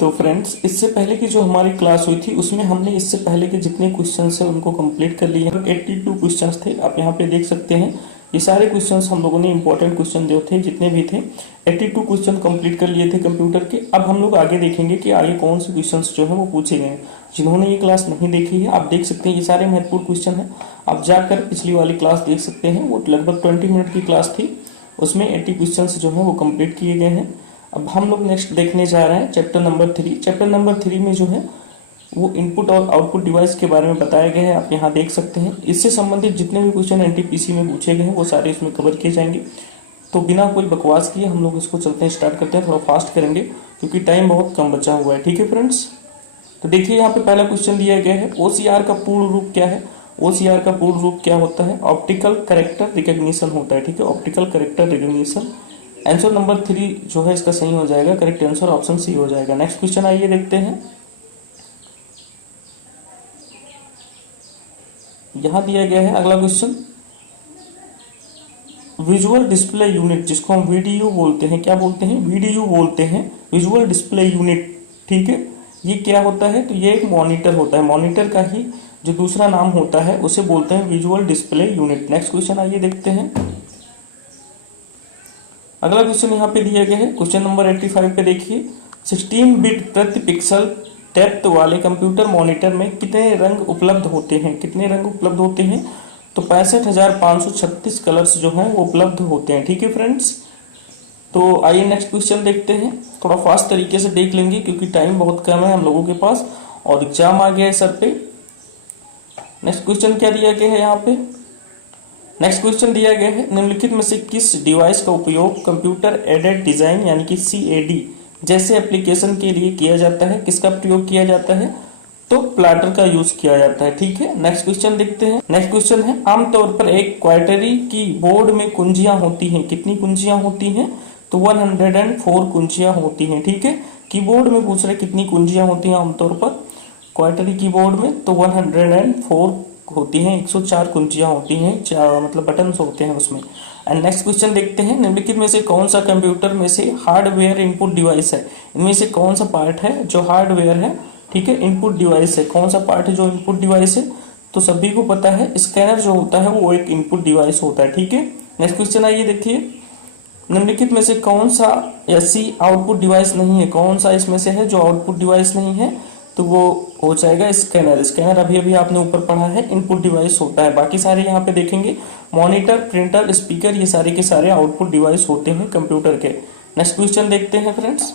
तो फ्रेंड्स, इससे पहले की जो हमारी क्लास हुई थी उसमें हमने इससे पहले के जितने क्वेश्चंस हैं उनको कंप्लीट कर लिए हैं। 82 क्वेश्चंस थे, आप यहाँ पे देख सकते हैं। ये सारे क्वेश्चंस हम लोगों ने इंपॉर्टेंट क्वेश्चन जो थे जितने भी थे 82 क्वेश्चन कंप्लीट कर लिए थे कंप्यूटर के। अब हम लोग आगे देखेंगे कि आगे कौन से क्वेश्चन जो है वो पूछे गए। जिन्होंने ये क्लास नहीं देखी है, आप देख सकते हैं ये सारे महत्वपूर्ण क्वेश्चन है। आप जाकर पिछली वाली क्लास देख सकते हैं, वो लगभग 20 मिनट की क्लास थी, उसमें 80 क्वेश्चन जो है वो कंप्लीट किए गए हैं। अब हम लोग नेक्स्ट देखने जा रहे हैं चैप्टर नंबर 3। चैप्टर नंबर 3 में जो है वो इनपुट और आउटपुट डिवाइस के बारे में बताया गया है, आप यहाँ देख सकते हैं। इससे संबंधित जितने भी क्वेश्चन एनटीपीसी में पूछे गए हैं वो सारे इसमें कवर किए जाएंगे। तो बिना कोई बकवास किए हम लोग इसको चलते हैं, स्टार्ट करते हैं। थोड़ा फास्ट करेंगे क्योंकि टाइम बहुत कम बचा हुआ है, ठीक है फ्रेंड्स। तो देखिए यहाँ पे पहला क्वेश्चन दिया गया है, ओसीआर का पूर्ण रूप क्या है। ओसीआर का पूर्ण रूप क्या होता है? ऑप्टिकल कैरेक्टर रिकॉग्निशन होता है, ठीक है, optical character recognition. Answer number 3 जो है इसका सही हो जाएगा, करेक्ट आंसर ऑप्शन सी हो जाएगा। नेक्स्ट क्वेश्चन आइए देखते हैं। यहां दिया गया है अगला क्वेश्चन, विजुअल डिस्प्ले यूनिट, जिसको हम वीडीयू बोलते हैं, क्या बोलते हैं? वीडीयू बोलते हैं, विजुअल डिस्प्ले यूनिट, ठीक है। ये क्या होता है? तो ये एक मॉनिटर होता है, मॉनिटर का ही जो दूसरा नाम होता है उसे बोलते हैं visual display unit. Next question आइए देखते हैं। अगला क्वेश्चन यहाँ पे दिया गया है, क्वेश्चन नंबर 85 पे देखिए, 16 बिट प्रति पिक्सल डेप्थ वाले कंप्यूटर मॉनिटर में कितने रंग उपलब्ध होते हैं? कितने रंग उपलब्ध होते हैं? तो 65,536 कलर्स जो हैं वो उपलब्ध होते हैं, ठीक है फ्रेंड्स। तो आइए नेक्स्ट क्वेश्चन देखते हैं। थोड़ा फास्ट तरीके से देख लेंगे क्योंकि टाइम बहुत कम है हम लोगों के पास और एग्जाम आ गया है सर पे। नेक्स्ट क्वेश्चन क्या दिया गया है यहाँ पे? नेक्स्ट क्वेश्चन दिया गया है, निम्नलिखित में से किस डिवाइस का उपयोग कंप्यूटर एडेड डिजाइन यानी कि सीएडी जैसे एप्लीकेशन के लिए किया जाता है? किसका प्रयोग किया जाता है? तो प्लाटर का यूज किया जाता है, ठीक है। नेक्स्ट क्वेश्चन देखते हैं। नेक्स्ट क्वेश्चन है, आमतौर पर एक क्वार्टरी की बोर्ड में कुंजियां होती हैं, कितनी कुंजियां होती हैं? तो 104 कुंजियां होती हैं, ठीक है। कीबोर्ड में पूछ रहे कितनी कुंजियां होती हैं आमतौर पर क्वार्टरी कीबोर्ड में? तो 104 होती हैं, 104 कुंजियां होती हैं, मतलब बटन्स होते हैं उसमें। एंड नेक्स्ट क्वेश्चन देखते हैं, निम्नलिखित में से कौन सा कंप्यूटर में से हार्डवेयर इनपुट डिवाइस है? इनमें से कौन सा पार्ट है जो हार्डवेयर है, ठीक है, इनपुट डिवाइस है? कौन सा पार्ट है जो इनपुट डिवाइस है? तो सभी को पता है स्कैनर जो होता है वो एक इनपुट डिवाइस होता है, ठीक है। नेक्स्ट क्वेश्चन आइए देखिए, निम्नलिखित में से कौन सा ऐसी आउटपुट डिवाइस नहीं है? कौन सा इसमें से है जो आउटपुट डिवाइस नहीं है? तो वो हो जाएगा स्कैनर। स्कैनर अभी अभी आपने ऊपर पढ़ा है, इनपुट डिवाइस होता है। बाकी सारे यहाँ पे देखेंगे, मॉनिटर, प्रिंटर, स्पीकर, ये सारे के सारे आउटपुट डिवाइस होते हैं कंप्यूटर के। नेक्स्ट क्वेश्चन देखते हैं फ्रेंड्स।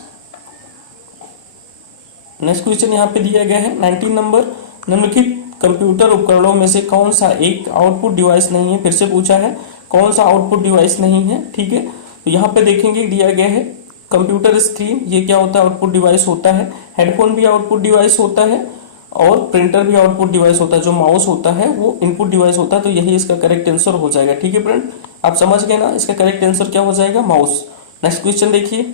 नेक्स्ट क्वेश्चन यहाँ पे दिया गया है 19 नंबर, निम्नलिखित कंप्यूटर उपकरणों में से कौन सा एक आउटपुट डिवाइस नहीं है? फिर से पूछा है कौन सा आउटपुट डिवाइस नहीं है, ठीक है। तो यहाँ पे देखेंगे दिया गया है कंप्यूटर स्क्रीन, ये क्या होता है? आउटपुट डिवाइस होता है। हेडफोन भी आउटपुट डिवाइस होता है और प्रिंटर भी आउटपुट डिवाइस होता है। जो माउस होता है वो इनपुट डिवाइस होता है। तो यही इसका करेक्ट आंसर हो जाएगा, ठीक है फ्रेंड। आप समझ गए ना, इसका करेक्ट आंसर क्या हो जाएगा? माउस। नेक्स्ट क्वेश्चन देखिए,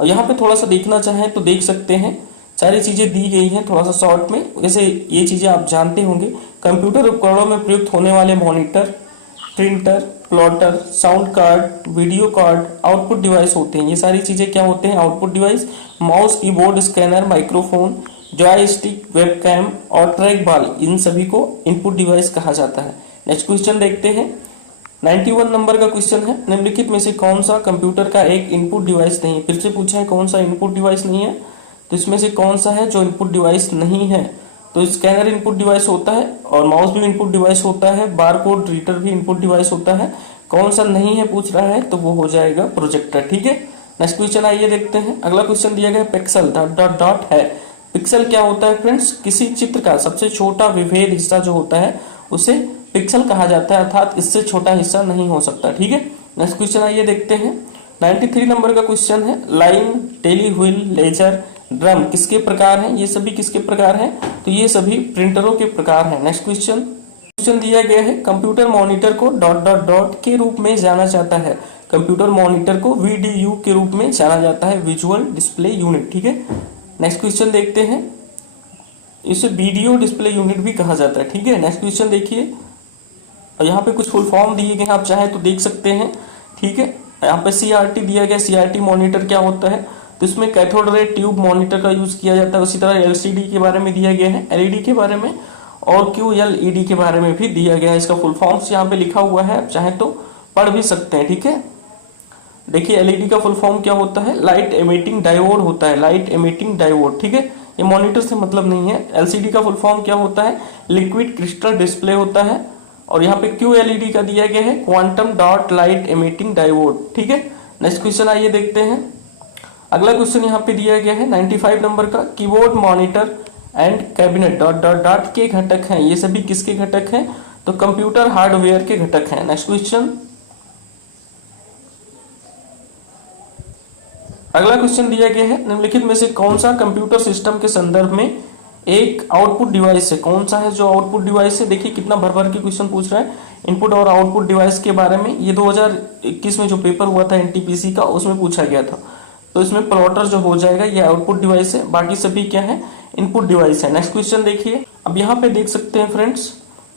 और यहाँ पे थोड़ा सा देखना चाहें तो देख सकते हैं, सारी चीजें दी गई हैं थोड़ा सा शॉर्ट में। वैसे ये चीजें आप जानते होंगे, कंप्यूटर उपकरणों में प्रयुक्त होने वाले monitor, printer, plotter, sound card, video card output device होते हैं। ये सारी चीजें क्या होते हैं? Output device. Mouse, keyboard, scanner, microphone, joystick, webcam और ट्रैक बॉल, इन सभी को इनपुट डिवाइस कहा जाता है। नेक्स्ट क्वेश्चन देखते हैं, 91 नंबर का क्वेश्चन है, निम्नलिखित में से कौन सा कंप्यूटर का एक इनपुट डिवाइस नहीं है? फिर से पूछा है कौन सा इनपुट डिवाइस नहीं है, तो इसमें से कौन सा है जो इनपुट डिवाइस नहीं है? तो स्कैनर इनपुट डिवाइस होता है और माउस भी इनपुट डिवाइस होता है, बारकोड रीडर भी इनपुट डिवाइस होता है। कौन सा नहीं है पूछ रहा है, तो वो हो जाएगा प्रोजेक्टर, ठीक है। नेक्स्ट क्वेश्चन आइए देखते हैं। अगला क्वेश्चन दिया गया पिक्सल डॉट डॉट डॉट है। पिक्सल क्या होता है फ्रेंड्स? किसी चित्र का सबसे छोटा विभेद हिस्सा जो होता है उसे पिक्सल कहा जाता है, अर्थात इससे छोटा हिस्सा नहीं हो सकता, ठीक है। नेक्स्ट क्वेश्चन आइए देखते हैं। 93 नंबर का क्वेश्चन है, line, daisy wheel, laser, drum किसके प्रकार हैं? ये सभी किसके प्रकार हैं? तो ये सभी प्रिंटरों के प्रकार हैं। नेक्स्ट क्वेश्चन दिया गया है, कंप्यूटर मॉनिटर को डॉट डॉट डॉट के रूप में जाना जाता है। कंप्यूटर मॉनिटर को वीडीयू के रूप में जाना जाता है, विजुअल डिस्प्ले यूनिट, ठीक है। नेक्स्ट क्वेश्चन देखते हैं, इसे वीडियो डिस्प्ले यूनिट भी कहा जाता है, ठीक है। नेक्स्ट क्वेश्चन देखिए, और यहाँ पे कुछ फुल फॉर्म दिए गए, आप चाहे तो देख सकते हैं, ठीक है। यहाँ पे सीआरटी दिया गया, सीआरटी मॉनिटर क्या होता है? तो तो इसमें कैथोड रे ट्यूब मॉनिटर का यूज किया जाता है। उसी तरह एलसीडी के बारे में दिया गया है, एलईडी के बारे में और क्यूएलईडी के बारे में भी दिया गया है। इसका फुल फॉर्म्स यहाँ पे लिखा हुआ है, आप चाहे तो पढ़ भी सकते हैं, ठीक है। देखिए एलईडी का फुल फॉर्म क्या होता है, लाइट एमिटिंग डायोड होता है, लाइट एमिटिंग डायोड, ठीक है। ये मॉनिटर से मतलब नहीं है। एलसीडी का फुल फॉर्म क्या होता है, लिक्विड क्रिस्टल डिस्प्ले होता है। और यहाँ पे क्यूएलईडी का दिया गया है, quantum dot light emitting diode, ठीक है। नेक्स्ट क्वेश्चन आइए देखते हैं। अगला क्वेश्चन यहाँ पे दिया गया है 95 नंबर का, keyboard monitor and cabinet dot dot dot के घटक हैं। ये सभी किसके घटक हैं, तो कंप्यूटर हार्डवेयर के घटक हैं। नेक्स्ट क्वेश्चन, अगला क्वेश्चन दिया गया है निम्नलिखित में से कौन सा कंप्यूटर सिस्टम के संदर्भ में एक आउटपुट डिवाइस है, कौन सा है जो आउटपुट डिवाइस है। देखिए कितना भर भर के क्वेश्चन पूछ रहा है इनपुट और आउटपुट डिवाइस के बारे में। ये 2021 में जो पेपर हुआ था एनटीपीसी का, उसमें पूछा गया था। तो इसमें प्लॉटर जो हो जाएगा ये आउटपुट डिवाइस है, बाकी सभी क्या है, इनपुट डिवाइस है। नेक्स्ट क्वेश्चन देखिए, अब यहाँ पे देख सकते हैं फ्रेंड्स,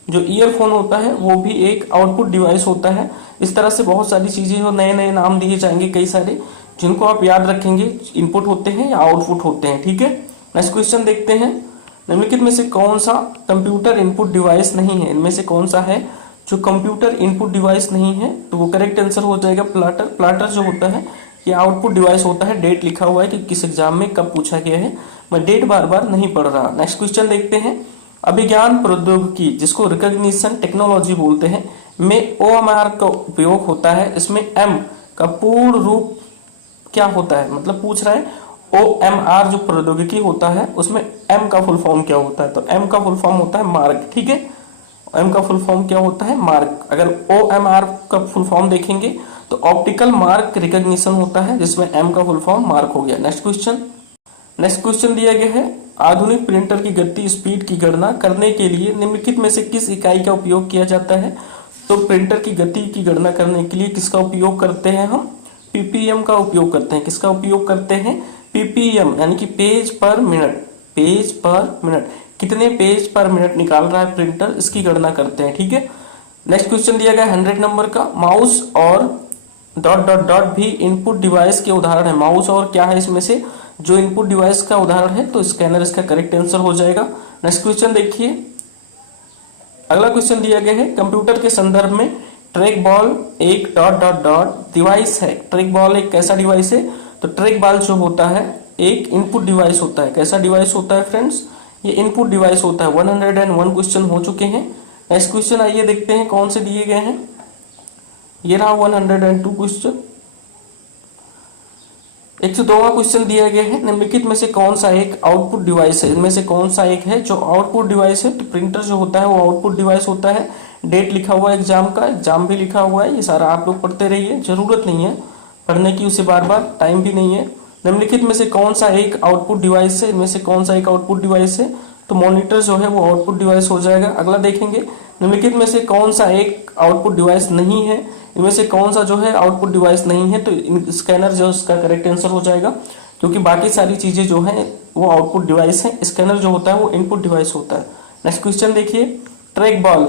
जो ईयरफोन होता है वो भी एक आउटपुट डिवाइस होता है। इस तरह से बहुत सारी चीजें जो नए नए नाम दिए जाएंगे कई सारे, जिनको आप याद रखेंगे, इनपुट होते हैं या आउटपुट होते हैं, ठीक है। नेक्स्ट क्वेश्चन देखते हैं, निम्नलिखित में से कौन सा कंप्यूटर इनपुट डिवाइस नहीं है। इनमें से कौन सा है जो कंप्यूटर इनपुट डिवाइस नहीं है, तो वो करेक्ट आंसर हो जाएगा प्लॉटर। प्लॉटर जो होता है ये आउटपुट डिवाइस होता है। डेट लिखा हुआ है कि किस एग्जाम में कब पूछा गया है, मैं डेट बार बार नहीं पढ़ रहा। नेक्स्ट क्वेश्चन देखते हैं, अभिज्ञान प्रौद्योगिकी जिसको रिकॉग्निशन टेक्नोलॉजी बोलते हैं में ओएमआर का उपयोग होता है। इसमें एम का पूर्ण रूप क्या होता है, मतलब पूछ रहा है ओएमआर जो प्रौद्योगिकी होता है उसमें एम का फुल फॉर्म क्या होता है, तो एम का फुल फॉर्म होता है मार्क, ठीक है। एम का फुल फॉर्म क्या होता है, मार्क। अगर ओएमआर का फुल फॉर्म देखेंगे तो ऑप्टिकल मार्क रिकॉग्निशन होता है, जिसमें एम का फुल फॉर्म मार्क हो गया। नेक्स्ट क्वेश्चन, नेक्स्ट क्वेश्चन दिया गया है, आधुनिक प्रिंटर की गति स्पीड की गणना करने के लिए निम्नलिखित में से किस इकाई का उपयोग किया जाता है। तो प्रिंटर की गति की गणना करने के लिए किसका उपयोग करते हैं हम, पीपीएम का उपयोग करते हैं। किसका उपयोग करते हैं, पीपीएम, यानी कि पेज पर मिनट। पेज पर मिनट, कितने पेज पर मिनट निकाल रहा है प्रिंटर, इसकी गणना करते हैं, ठीक है। नेक्स्ट क्वेश्चन दिया गया 100 नंबर का, माउस और डॉट डॉट डॉट भी इनपुट डिवाइस के उदाहरण है। माउस और क्या है इसमें से जो इनपुट डिवाइस का उदाहरण है, तो स्कैनर इसका करेक्ट आंसर हो जाएगा। नेक्स्ट क्वेश्चन देखिए, अगला क्वेश्चन दिया गया है, कंप्यूटर के संदर्भ में ट्रैक बॉल एक डॉट डॉट डॉट डिवाइस है। ट्रैक बॉल एक कैसा डिवाइस है, तो ट्रैक बॉल जो होता है एक इनपुट डिवाइस होता है। कैसा डिवाइस होता है फ्रेंड्स, ये इनपुट डिवाइस होता है। 101 क्वेश्चन हो चुके हैं। नेक्स्ट क्वेश्चन आइए देखते हैं कौन से दिए गए हैं। ये रहा 102 क्वेश्चन। 102वां क्वेश्चन दिया गया है, निम्नलिखित में से कौन सा एक आउटपुट डिवाइस है। इनमें से कौन सा एक है जो आउटपुट डिवाइस है, तो प्रिंटर जो होता है वो आउटपुट डिवाइस होता है। डेट लिखा हुआ है एग्जाम का, एग्जाम भी लिखा हुआ है, ये सारा आप लोग पढ़ते रहिए, जरूरत नहीं है पढ़ने की उसे बार बार, टाइम भी नहीं है। निम्नलिखित में से कौन सा एक आउटपुट डिवाइस है, इनमें से कौन सा एक आउटपुट डिवाइस है, तो मॉनिटर जो है वो आउटपुट डिवाइस हो जाएगा। अगला देखेंगे, निम्नलिखित में से कौन सा एक आउटपुट डिवाइस नहीं है, इनमें से कौन सा जो है आउटपुट डिवाइस नहीं है, तो स्कैनर जो उसका करेक्ट आंसर हो जाएगा, क्योंकि बाकी सारी चीजें जो है वो आउटपुट डिवाइस है। स्कैनर जो होता है वो इनपुट डिवाइस होता है। नेक्स्ट क्वेश्चन देखिए, ट्रैक बॉल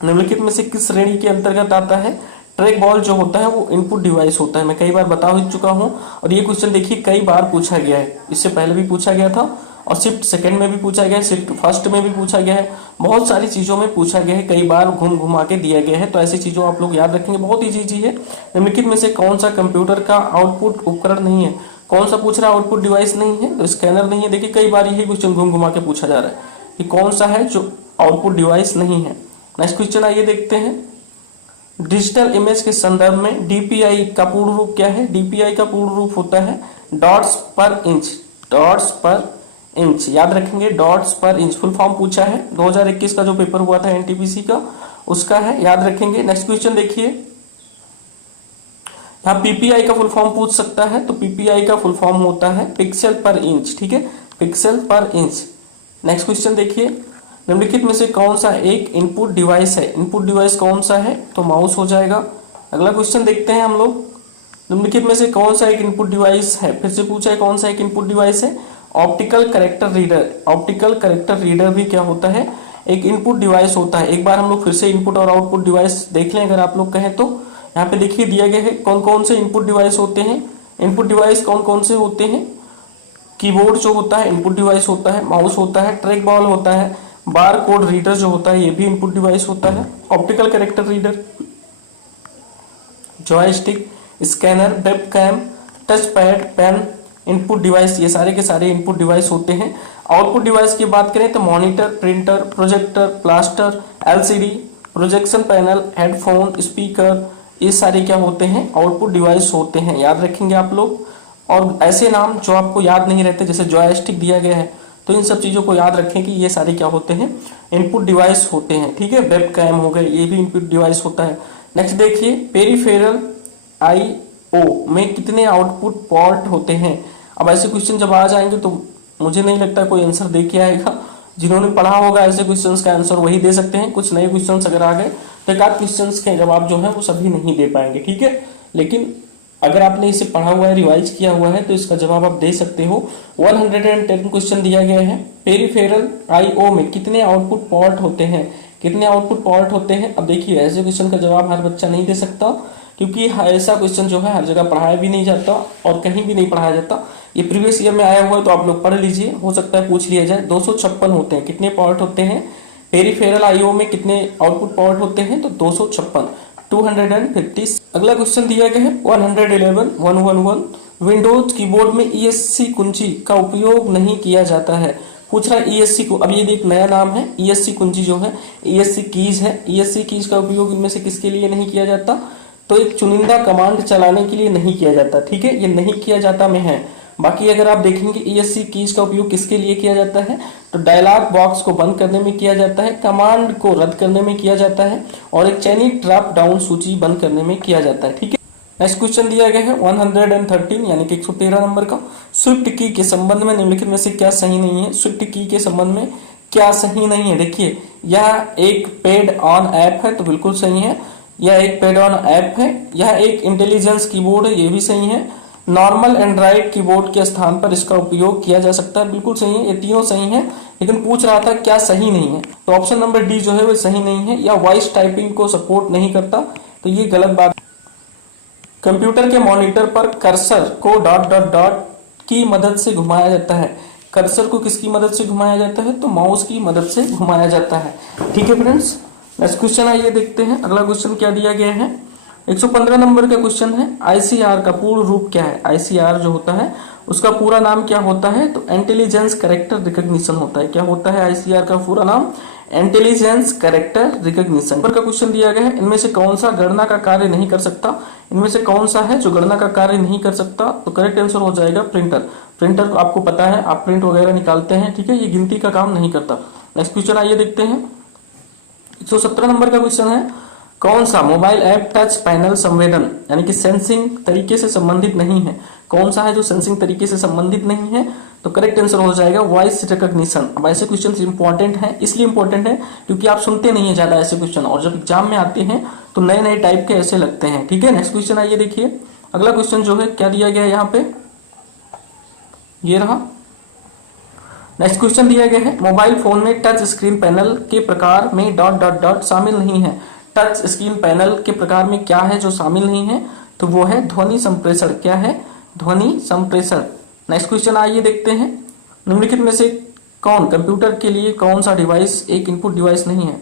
निम्नलिखित में से किस श्रेणी के अंतर्गत आता है। ट्रैक बॉल जो होता है वो इनपुट डिवाइस होता है, मैं कई बार बता ही चुका हूं। और ये क्वेश्चन देखिए कई बार पूछा गया है, इससे पहले भी पूछा गया था और शिफ्ट सेकंड में भी पूछा गया है, शिफ्ट फर्स्ट में भी पूछा गया है, बहुत सारी चीजों में पूछा गया है, कई बार घूम घुमा के दिया गया है। तो ऐसी चीजों आप लोग याद रखेंगे, बहुत ईजी चीज है। निम्नलिखित में से कौन सा कंप्यूटर का आउटपुट उपकरण नहीं है, कौन सा पूछ रहा है आउटपुट डिवाइस नहीं है, तो स्कैनर नहीं है। देखिए कई बार यही क्वेश्चन घूम घुमा के पूछा जा रहा है कि कौन सा है जो आउटपुट डिवाइस नहीं है। नेक्स्ट क्वेश्चन आइए देखते हैं, डिजिटल इमेज के संदर्भ में डीपीआई का पूर्ण रूप क्या है। डीपीआई का पूर्ण रूप होता है डॉट्स पर इंच। डॉट्स पर इंच याद रखेंगे, डॉट्स पर इंच फुल फॉर्म पूछा है 2021 का जो पेपर हुआ था एनटीपीसी का, उसका है, याद रखेंगे। नेक्स्ट क्वेश्चन देखिए, यहाँ पीपीआई का फुल फॉर्म पूछ सकता है, तो पीपीआई का फुल फॉर्म होता है पिक्सल पर इंच, ठीक है, पिक्सल पर इंच। नेक्स्ट क्वेश्चन देखिए, निम्नलिखित में से कौन सा एक इनपुट डिवाइस है। इनपुट डिवाइस कौन सा है, तो माउस हो जाएगा। अगला क्वेश्चन देखते हैं हम लोग, निम्नलिखित में से कौन सा एक इनपुट डिवाइस है, फिर से पूछा है कौन सा एक इनपुट डिवाइस है, optical character reader. Optical character reader भी क्या होता है, एक इनपुट डिवाइस होता है। एक बार हम लोग फिर से इनपुट और आउटपुट डिवाइस देख लें अगर आप लोग कहें तो। यहाँ पे देखिए दिया गया है कौन कौन से इनपुट डिवाइस होते हैं, इनपुट डिवाइस कौन कौन से होते हैं? कीबोर्ड जो होता है इनपुट डिवाइस होता है, माउस होता है, ट्रैक बॉल होता है, बार कोड रीडर जो होता है ये भी इनपुट डिवाइस होता है, optical character reader, joystick, scanner, web cam, touch pad, pen, input device, ये सारे के सारे इनपुट डिवाइस होते हैं। आउटपुट डिवाइस की बात करें तो monitor, printer, projector, plaster, LCD, projection panel, headphone, speaker, ये सारे क्या होते हैं? आउटपुट डिवाइस होते हैं। याद रखेंगे आप लोग। और ऐसे नाम जो आपको याद नहीं रहते, जैसे जॉयस्टिक दिया गया है, तो इन सब चीजों को याद रखें कि ये सारे क्या होते हैं? इनपुट डिवाइस होते हैं। ठीक है, वेब कैम हो गए, ये भी इनपुट डिवाइस होता है। नेक्स्ट देखिए, पेरिफेरल आईओ में कितने आउटपुट पोर्ट होते हैं? अब ऐसे क्वेश्चन जब आ जाएंगे तो मुझे नहीं लगता कोई आंसर दे के आएगा। जिन्होंने पढ़ा होगा ऐसे क्वेश्चंस का आंसर वही दे सकते हैं। कुछ नए क्वेश्चंस अगर आ गए तो एक आध क्वेश्चंस के जवाब जो है वो सभी नहीं दे पाएंगे। ठीक है, लेकिन अगर आपने इसे पढ़ा हुआ है, रिवाइज किया हुआ है, तो इसका जवाब आप दे सकते हो। 110 क्वेश्चन दिया गया है। पेरिफेरल आईओ में कितने आउटपुट पोर्ट होते हैं? कितने आउटपुट पोर्ट होते हैं? अब देखिए, ऐसे क्वेश्चन का जवाब हर बच्चा नहीं दे सकता, क्योंकि ऐसा क्वेश्चन जो है हर जगह पढ़ाया भी नहीं जाता और कहीं भी नहीं पढ़ाया जाता। ये प्रीवियस ईयर में आया हुआ है, तो आप लोग पढ़ लीजिए, हो सकता है पूछ लिया जाए। 256 होते हैं। कितने पोर्ट होते हैं? पेरिफेरल आईओ में कितने आउटपुट पोर्ट होते हैं? तो 256, 250। अगला क्वेश्चन दिया गया है 111 विंडोज कीबोर्ड में ईएससी कुंजी का उपयोग नहीं किया जाता है। पूछ रहा है ईएससी को। अब ये एक नया नाम है, ईएससी कुंजी जो है, ईएससी कीज है। ईएससी कीज का उपयोग इनमें से किसके लिए नहीं किया जाता? तो एक चुनिंदा कमांड चलाने के लिए नहीं किया जाता। ठीक है, ये नहीं किया जाता में है। बाकी अगर आप देखेंगे ईएससी कीज का उपयोग किसके लिए किया जाता है, तो डायलॉग बॉक्स को बंद करने में किया जाता है, कमांड को रद्द करने में किया जाता है, और एक चयनित ड्रॉप डाउन सूची बंद करने में किया जाता है। ठीक है, नेक्स्ट क्वेश्चन दिया गया है 113 यानी कि 113 नंबर का। स्विफ्ट की के संबंध में निम्नलिखित में से क्या सही नहीं है? स्विफ्ट की के संबंध में क्या सही नहीं है? देखिए, यह एक पेड ऑन ऐप है, तो बिल्कुल सही है। यह एक पेड ऑन ऐप है। यह एक इंटेलिजेंस कीबोर्ड है, ये भी सही है। नॉर्मल एंड्रॉइड कीबोर्ड के स्थान पर इसका उपयोग किया जा सकता है, बिल्कुल सही है। ये तीनों सही है, लेकिन पूछ रहा था क्या सही नहीं है, तो ऑप्शन नंबर डी जो है वो सही नहीं है। या वॉइस टाइपिंग को सपोर्ट नहीं करता, तो ये गलत बात। कंप्यूटर के मॉनिटर पर कर्सर को डॉट डॉट डॉट की मदद से घुमाया जाता है। कर्सर को किसकी मदद से घुमाया जाता है? तो माउस की मदद से घुमाया जाता है। ठीक है फ्रेंड्स, नेक्स्ट क्वेश्चन आइए देखते हैं। अगला क्वेश्चन क्या दिया गया है? 115 नंबर का क्वेश्चन है। आईसीआर का पूर्ण रूप क्या है? आईसीआर जो होता है उसका पूरा नाम क्या होता है? तो इंटेलिजेंस कैरेक्टर रिकॉग्निशन होता है। क्या होता है आईसीआर का पूरा नाम? Intelligence character recognition. का क्वेश्चन दिया गया है, इनमें से कौन सा गणना का कार्य नहीं कर सकता? इनमें से कौन सा है जो गणना का कार्य नहीं कर सकता? तो करेक्ट आंसर हो जाएगा प्रिंटर। प्रिंटर को आपको पता है, आप प्रिंट वगैरह निकालते हैं। ठीक है, ये गिनती का काम नहीं करता। नेक्स्ट क्वेश्चन आइए देखते हैं। 117 नंबर का क्वेश्चन है, कौन सा मोबाइल ऐप टच पैनल संवेदन यानी कि सेंसिंग तरीके से संबंधित नहीं है? कौन सा है जो सेंसिंग तरीके से संबंधित नहीं है? तो करेक्ट आंसर हो जाएगा वॉइस रिकॉग्निशन। अब ऐसे क्वेश्चन इंपॉर्टेंट है, इसलिए इंपॉर्टेंट है क्योंकि आप सुनते नहीं है ज्यादा ऐसे क्वेश्चन, और जब एग्जाम में आते हैं तो नए नए टाइप के ऐसे लगते हैं। ठीक है, नेक्स्ट क्वेश्चन आइए देखिए। अगला क्वेश्चन जो है क्या दिया गया है यहाँ पे, ये रहा। नेक्स्ट क्वेश्चन दिया गया है, मोबाइल फोन में टच स्क्रीन पैनल के प्रकार में डॉट डॉट डॉट शामिल नहीं है। टच स्क्रीन पैनल के प्रकार में क्या है जो शामिल नहीं है? तो वो है ध्वनि संप्रेषण। क्या है? ध्वनि संप्रेषण। नेक्स्ट क्वेश्चन आइए देखते हैं। निम्नलिखित में से कौन कंप्यूटर के लिए कौन सा डिवाइस एक इनपुट डिवाइस नहीं है?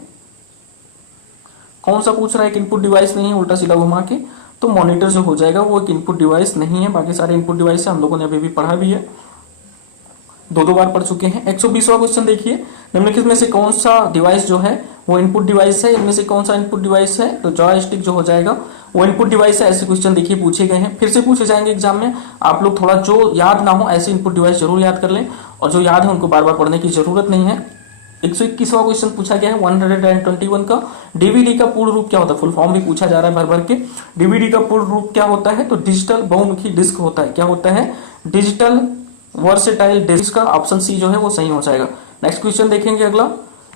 कौन सा पूछ रहा है एक इनपुट डिवाइस नहीं है उल्टा सीधा घुमा के? तो मॉनिटर जो हो जाएगा वो एक इनपुट डिवाइस नहीं है। बाकी सारे इनपुट डिवाइस हम लोगों ने अभी भी पढ़ा भी है, दो बार पढ़ चुके हैं। 120वां क्वेश्चन देखिए, निम्नलिखित में से कौन सा डिवाइस जो है वो इनपुट डिवाइस है? इनमें से कौन सा इनपुट डिवाइस है? तो जॉयस्टिक जो हो जाएगा वो इनपुट डिवाइस है। ऐसे क्वेश्चन देखिए पूछे गए हैं, फिर से पूछे जाएंगे एग्जाम में। आप लोग थोड़ा जो याद ना हो ऐसे इनपुट डिवाइस जरूर याद कर लें, और जो याद है उनको बार बार पढ़ने की जरूरत नहीं है। 121वां क्वेश्चन पूछा गया है 121 का, डीवीडी का पूर्ण रूप क्या होता है? फुल फॉर्म भी पूछा जा रहा है भर भर के। डीवीडी का पूर्ण रूप क्या होता है? तो डिजिटल बहुमुखी डिस्क होता है। क्या होता है? Digital versatile disc. का ऑप्शन सी जो है वो सही हो जाएगा। नेक्स्ट क्वेश्चन देखेंगे अगला।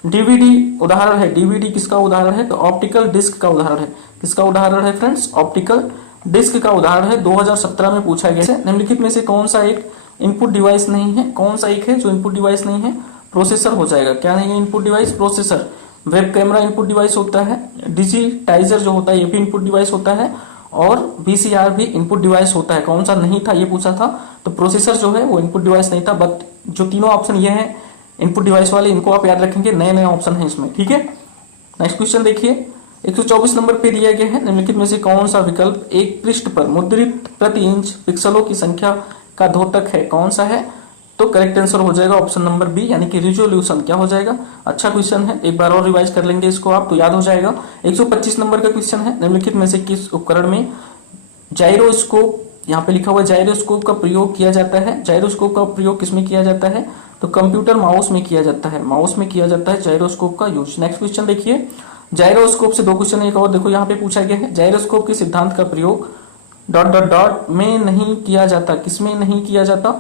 डीवीडी उदाहरण है, डीवीडी किसका उदाहरण है? तो ऑप्टिकल डिस्क का उदाहरण है। किसका उदाहरण है फ्रेंड्स? ऑप्टिकल डिस्क का उदाहरण है। 2017 में पूछा गया है। निम्नलिखित में से कौन सा एक इनपुट डिवाइस नहीं है? कौन सा एक है जो इनपुट डिवाइस नहीं है? प्रोसेसर हो जाएगा। क्या नहीं है input device? Processor. Web camera input device होता है। डिजिटाइजर जो होता है ये भी इनपुट डिवाइस होता है। और VCR भी इनपुट डिवाइस होता है। कौन सा नहीं था ये पूछा था, तो प्रोसेसर जो है वो इनपुट डिवाइस नहीं था। बट जो तीनों ऑप्शन ये हैं इनपुट डिवाइस वाले, इनको आप याद रखेंगे, नए नए ऑप्शन है इसमें, ठीक है। नेक्स्ट क्वेश्चन देखिए, 124 नंबर पे दिया गया है, निम्नलिखित में से कौन सा विकल्प एक पृष्ठ पर मुद्रित प्रति इंच पिक्सलों की संख्या का द्योतक है, कौन सा है? तो करेक्ट आंसर हो जाएगा ऑप्शन नंबर बी, यानी कि रिजोल्यूशन। क्या हो जाएगा? अच्छा क्वेश्चन है, एक बार और रिवाइज कर लेंगे इसको आप तो याद हो जाएगा। 125 नंबर का क्वेश्चन है, निम्नलिखित में से किस उपकरण में जाइरोस्कोप, यहाँ पे लिखा हुआ जाइरोस्कोप का प्रयोग किया जाता है? जाइरोस्कोप का प्रयोग किसमें किया जाता है? तो कंप्यूटर माउस में किया जाता है, माउस में किया जाता है जाइरोस्कोप का यूज। नेक्स्ट क्वेश्चन देखिए, जाइरोस्कोप से दो क्वेश्चन एक और देखो यहाँ पे पूछा गया है, जाइरोस्कोप के सिद्धांत का प्रयोग डॉट डॉट डॉट में नहीं किया जाता, किसमें नहीं किया जाता?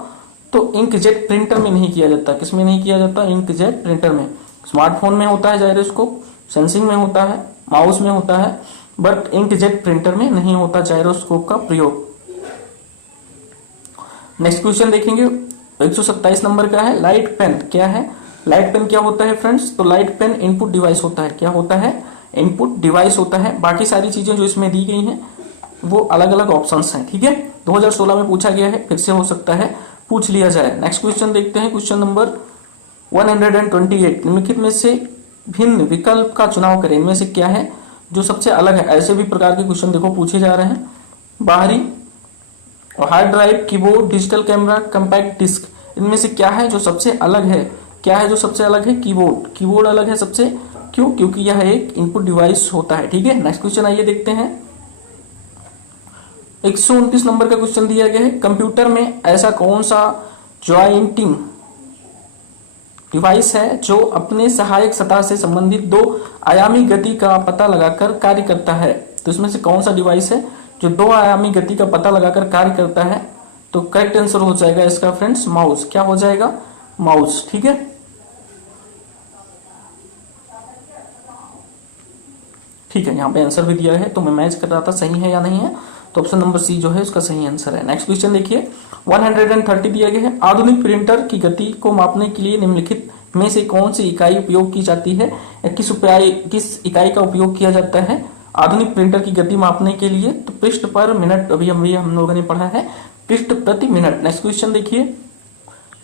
तो इंकजेट प्रिंटर में नहीं किया जाता। किसमें नहीं किया जाता? इंकजेट प्रिंटर में। स्मार्टफोन में होता है जाइरोस्कोप, सेंसिंग में होता है, माउस में होता है, बट इंकजेट प्रिंटर में नहीं होता जाइरोस्कोप का प्रयोग। नेक्स्ट क्वेश्चन देखेंगे, 127 नंबर का है, लाइट पेन क्या है? लाइट पेन क्या होता है फ्रेंड्स? तो लाइट पेन इनपुट डिवाइस होता है। क्या होता है? इनपुट डिवाइस होता है। बाकी सारी चीजें जो इसमें दी गई हैं वो अलग अलग ऑप्शंस हैं, ठीक है। 2016 में पूछा गया है, फिर से हो सकता है पूछ लिया जाए। नेक्स्ट क्वेश्चन देखते हैं, क्वेश्चन नंबर 128, निम्नलिखित में से भिन्न विकल्प का चुनाव करें, इनमें से क्या है जो सबसे अलग है? ऐसे भी प्रकार के क्वेश्चन देखो पूछे जा रहे हैं। बाहरी और hard drive, keyboard, digital camera, compact disc, इनमें से क्या है जो सबसे अलग है? क्या है जो सबसे अलग है? कीबोर्ड। कीबोर्ड अलग है सबसे, क्यों? क्योंकि यह एक इनपुट डिवाइस होता है, ठीक है। नेक्स्ट क्वेश्चन आइए देखते हैं, 129 नंबर का क्वेश्चन दिया गया है, कंप्यूटर में ऐसा कौन सा ज्वाइंटिंग डिवाइस है जो अपने सहायक सतह से संबंधित दो आयामी गति का पता लगाकर कार्य करता है? तो इसमें से कौन सा डिवाइस है जो दो आयामी गति का पता लगाकर कार्य करता है? तो करेक्ट आंसर हो जाएगा इसका फ्रेंड्स माउस। क्या हो जाएगा? माउस, ठीक है। ठीक है, यहाँ पे आंसर भी दिया है तो मैं मैच कर रहा था सही है या नहीं है, तो ऑप्शन नंबर सी जो है उसका सही आंसर है। नेक्स्ट क्वेश्चन देखिए, 130 दिया गया है, आधुनिक प्रिंटर की गति को मापने के लिए निम्नलिखित में से कौन सी इकाई उपयोग की जाती है, या किस इकाई का उपयोग किया जाता है आधुनिक प्रिंटर की गति मापने के लिए? तो पृष्ठ पर मिनट, अभी हम लोगों ने पढ़ा है पृष्ठ प्रति मिनट। नेक्स्ट क्वेश्चन देखिए,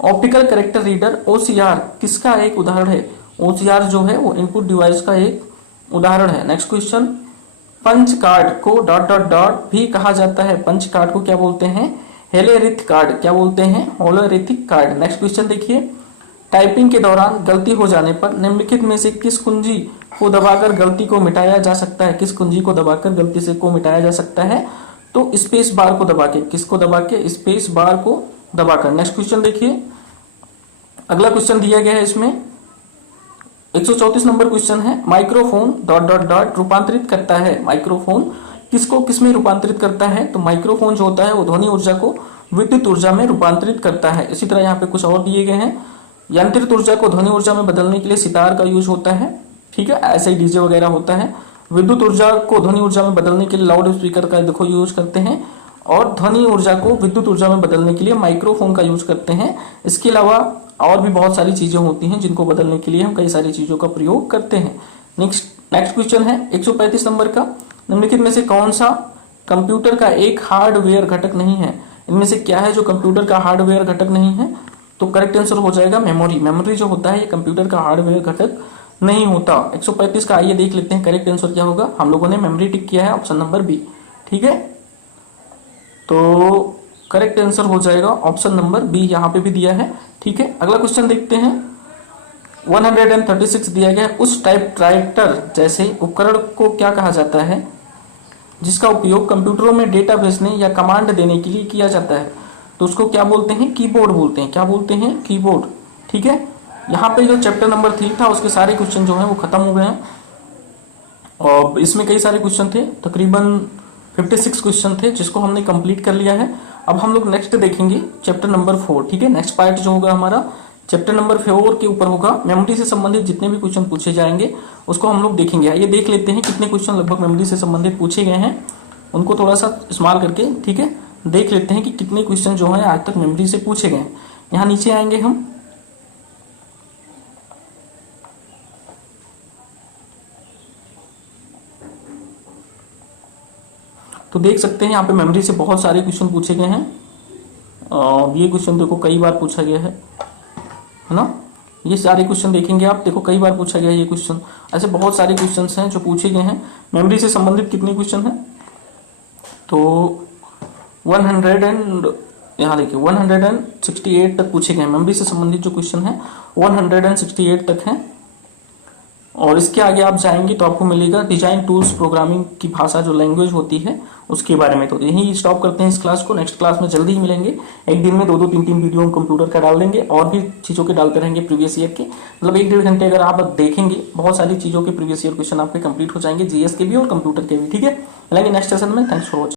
ऑप्टिकल कैरेक्टर रीडर OCR किसका एक उदाहरण है? OCR जो है वो इनपुट डिवाइस का एक उदाहरण है। नेक्स्ट क्वेश्चन, पंच कार्ड को डॉट डॉट डॉट भी कहा जाता है, पंच कार्ड को क्या बोलते हैं? हेलेरिथ कार्ड। क्या बोलते हैं? होलोरिथिक कार्ड। नेक्स्ट क्वेश्चन देखिए, टाइपिंग के दौरान गलती हो जाने पर निम्नलिखित में से किस कुंजी को दबाकर गलती को मिटाया जा सकता है? किस कुंजी को दबाकर गलती से को मिटाया जा सकता है? तो स्पेस बार को दबा के, किसको दबा के? स्पेस बार को दबाकर। नेक्स्ट क्वेश्चन देखिए, अगला क्वेश्चन दिया गया है इसमें 134 नंबर क्वेश्चन है, माइक्रोफोन डॉट डॉट डॉट रूपांतरित करता है। माइक्रोफोन किसको किसमें रूपांतरित करता है? तो माइक्रोफोन जो होता है वो ध्वनि ऊर्जा को विद्युत ऊर्जा में रूपांतरित करता है। इसी तरह यहाँ पे कुछ और दिए गए हैं, यांत्रिक ऊर्जा को ध्वनि ऊर्जा में बदलने के लिए सितार का यूज होता है, ठीक है, ऐसे ही डीजे वगैरह होता है। विद्युत ऊर्जा को ध्वनि ऊर्जा में बदलने के लिए लाउड स्पीकर का देखो यूज करते हैं, और ध्वनि ऊर्जा को विद्युत ऊर्जा में बदलने के लिए माइक्रोफोन का यूज करते हैं। इसके अलावा और भी बहुत सारी चीजें होती हैं जिनको बदलने के लिए हम कई सारी चीजों का प्रयोग करते हैं। नेक्स्ट क्वेश्चन है 135 नंबर का, निम्नलिखित में से कौन सा कंप्यूटर का एक हार्डवेयर घटक नहीं है? इनमें से क्या है जो कंप्यूटर का हार्डवेयर घटक नहीं है? तो करेक्ट आंसर हो जाएगा मेमोरी। मेमोरी जो होता है ये कंप्यूटर का हार्डवेयर घटक नहीं होता। 135 का आइए देख लेते हैं करेक्ट आंसर क्या होगा। हम लोगों ने मेमोरी टिक किया है ऑप्शन नंबर बी, ठीक है। तो करेक्ट आंसर हो जाएगा ऑप्शन नंबर बी, यहाँ पे भी दिया है, ठीक है। अगला क्वेश्चन देखते हैं, 136 दिया गया है, उस टाइपराइटर जैसे उपकरण को क्या कहा जाता है जिसका उपयोग कंप्यूटरों में डेटा भेजने या कमांड देने के लिए किया जाता है? तो उसको क्या बोलते हैं? कीबोर्ड बोलते हैं। क्या बोलते हैं? कीबोर्ड, ठीक है। यहाँ पे जो चैप्टर नंबर 3 था उसके सारे क्वेश्चन जो है वो खत्म हो गए हैं, और इसमें कई सारे क्वेश्चन थे, तकरीबन 56 क्वेश्चन थे जिसको हमने कंप्लीट कर लिया है। अब हम लोग नेक्स्ट देखेंगे चैप्टर नंबर 4, ठीक है। नेक्स्ट पार्ट जो होगा हमारा चैप्टर नंबर 4 के ऊपर होगा, मेमोरी से संबंधित जितने भी क्वेश्चन पूछे जाएंगे उसको हम लोग देखेंगे। ये देख लेते हैं कितने क्वेश्चन लगभग मेमोरी से संबंधित पूछे गए हैं, उनको थोड़ा सा इस्तेमाल करके, ठीक है, देख लेते हैं कि कितने क्वेश्चन जो है आज तक मेमोरी से पूछे गए हैं। यहाँ नीचे आएंगे हम, तो देख सकते हैं यहाँ पे मेमोरी से बहुत सारे क्वेश्चन पूछे गए हैं। ये क्वेश्चन देखो कई बार पूछा गया है ना। ये सारे क्वेश्चन देखेंगे आप, देखो कई बार पूछा गया है ये क्वेश्चन। ऐसे बहुत सारे क्वेश्चन हैं जो पूछे गए हैं। मेमोरी से संबंधित कितने क्वेश्चन हैं, तो 100 एंड यहाँ देखिए 168 तक पूछे गए। मेमोरी से संबंधित जो क्वेश्चन है 168 तक हैं। और इसके आगे आप जाएंगे तो आपको मिलेगा डिजाइन टूल्स, प्रोग्रामिंग की भाषा जो लैंग्वेज होती है उसके बारे में। तो यही स्टॉप करते हैं इस क्लास को। नेक्स्ट क्लास में जल्दी ही मिलेंगे। एक दिन में 2-2 3-3 वीडियो हम कंप्यूटर का डाल देंगे और भी चीज़ों के डालते रहेंगे प्रीवियस ईयर के। मतलब 1-1.5 घंटे अगर आप देखेंगे बहुत सारी चीज़ों के प्रीवियस ईयर क्वेश्चन आपके कंप्लीट हो जाएंगे, जीएस के भी और कंप्यूटर के भी। ठीक है, मिलेंगे नेक्स्ट सेशन में। Thanks for watching.